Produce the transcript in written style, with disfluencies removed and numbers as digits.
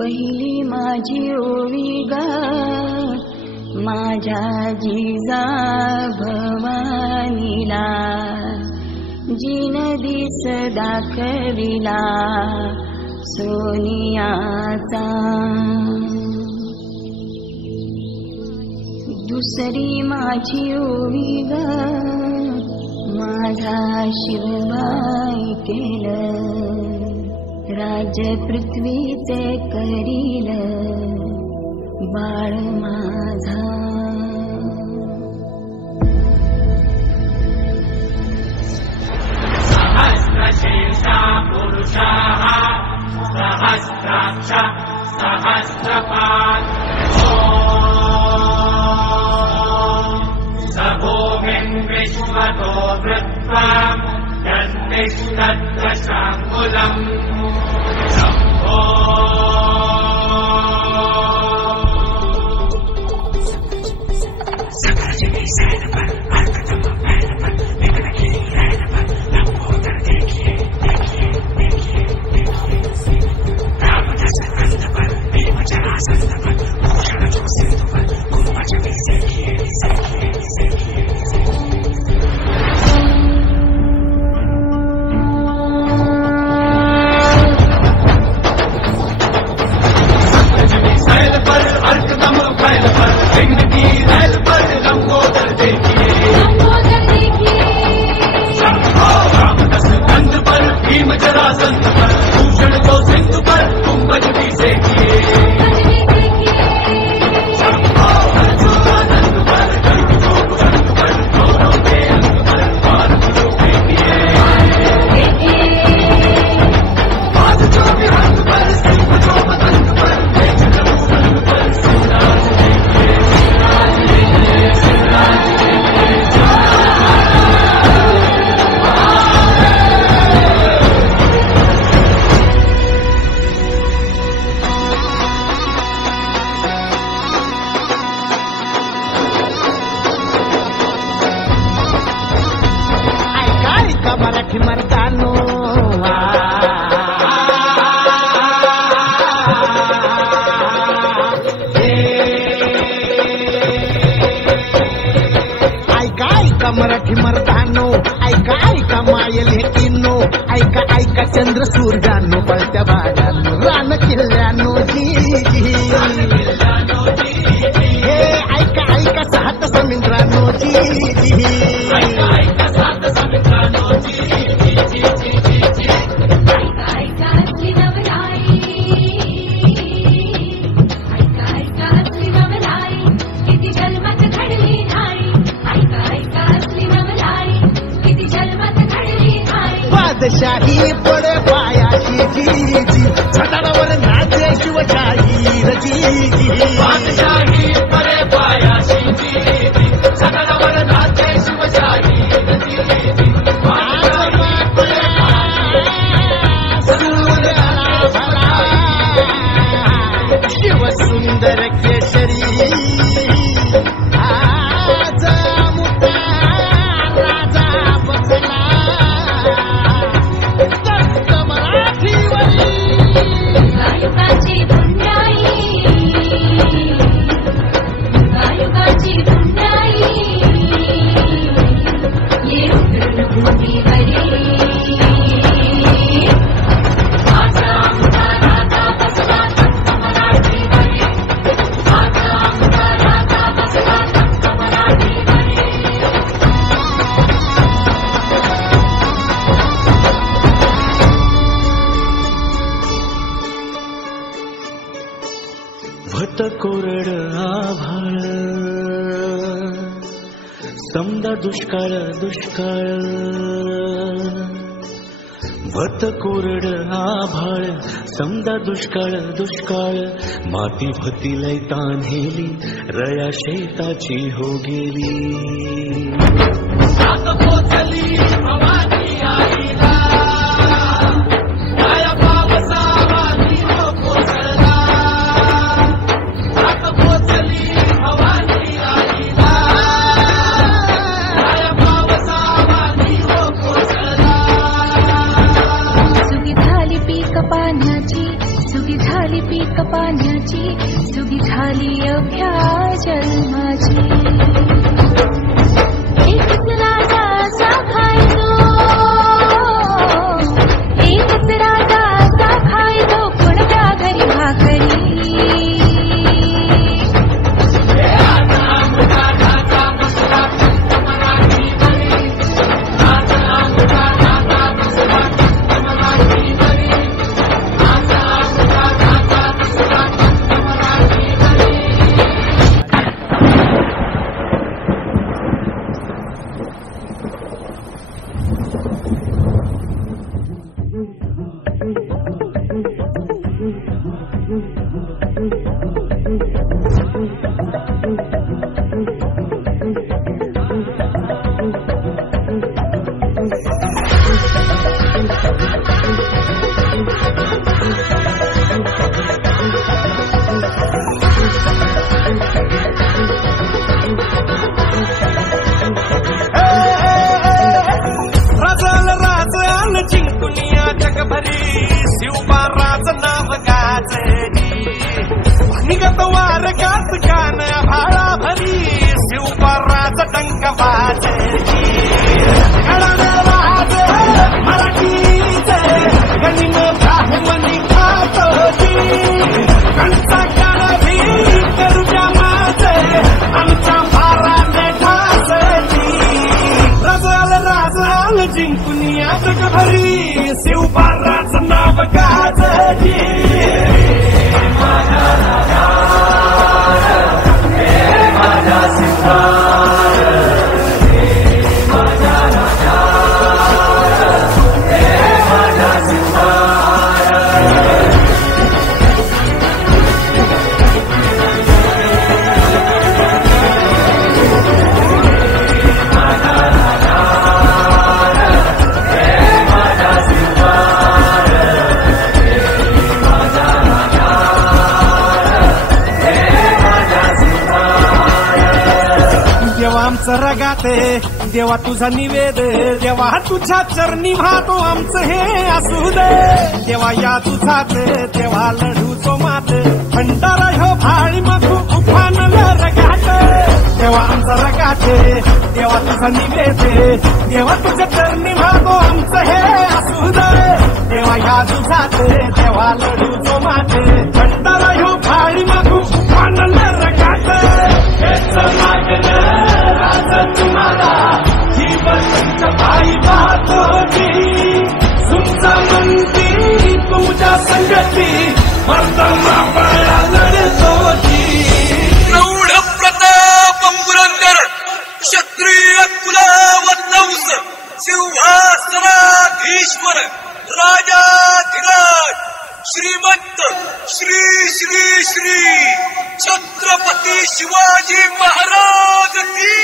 पहिली माझी ओवी गा माझ्या जिजा भवानीला, जिन दिस दाखविला सोनियाचा. दुसरी माझी ओवी गा माझा शिवबाई केलं, राज्य पृथ्वीचे करील बाळ माझा. सहस्रशीर्षा पुरुषाः सहस्राक्ष सहस्रपात् स भूमिम् विश्वतो वृत्वा यत्तिष्ठद्दशाङ्गुलम् शम्भो. मराठी मर्दानो ऐका ऐका मायल हे किन्नो, ऐका ऐका चंद्र सूर्यानो पळत्या भागानो रान किल्ल्यानो जी हे ऐका ऐका सात समुद्रानो जी ऐका ऐका सात समुद्रानो जी शाही पडे पायाची जी जी छटावर नाचे शिवशाही रजी जी बादशाही पडे पायाची जी जी छटावर नाचे शिवशाही रजी जी शिव सुंदर केशरी कोरड आभाळ समदा दुष्काळ दुष्काळ भत कोरड आभाळ समदा दुष्काळ दुष्काळ माती भती लय तान्हेली रया शेताची हो गेली सुगी झाली पीक पाण्याची, सुगी झाली अभ्या जन्माची. एकच राजाचा खायचो, एकच राजाचा खायचो, कोणत्या घरी भाकरी. रगाते देवा तुझा निवेद, देवा तुझ्या चरणी वाहतो आमचं हे असू दे. देवा या तुझाच देवा लढूचो मात, भंडारा ह्यो भाळी मधू उफानल रगाट. देवा आमचा रगाते देवा तुझा निवेद, देवा तुझ्या चरणी वाहतो आमचं हे असू दे. देवा या तुझाच देवा लढूचो मात, भंडारा ह्यो भाळी मधू उफानल रगाट. तुम्हाला जीवन पायी पाहतो तुमचा मंदी तुमच्या संगती वर्तमा पाया लढतो. प्रौढ प्रताप पुरंदर क्षत्रिय कुलावतंस सिंहासनाधीश्वर राजाधिराज श्रीमंत श्री श्री श्री छत्रपती शिवाजी महाराज की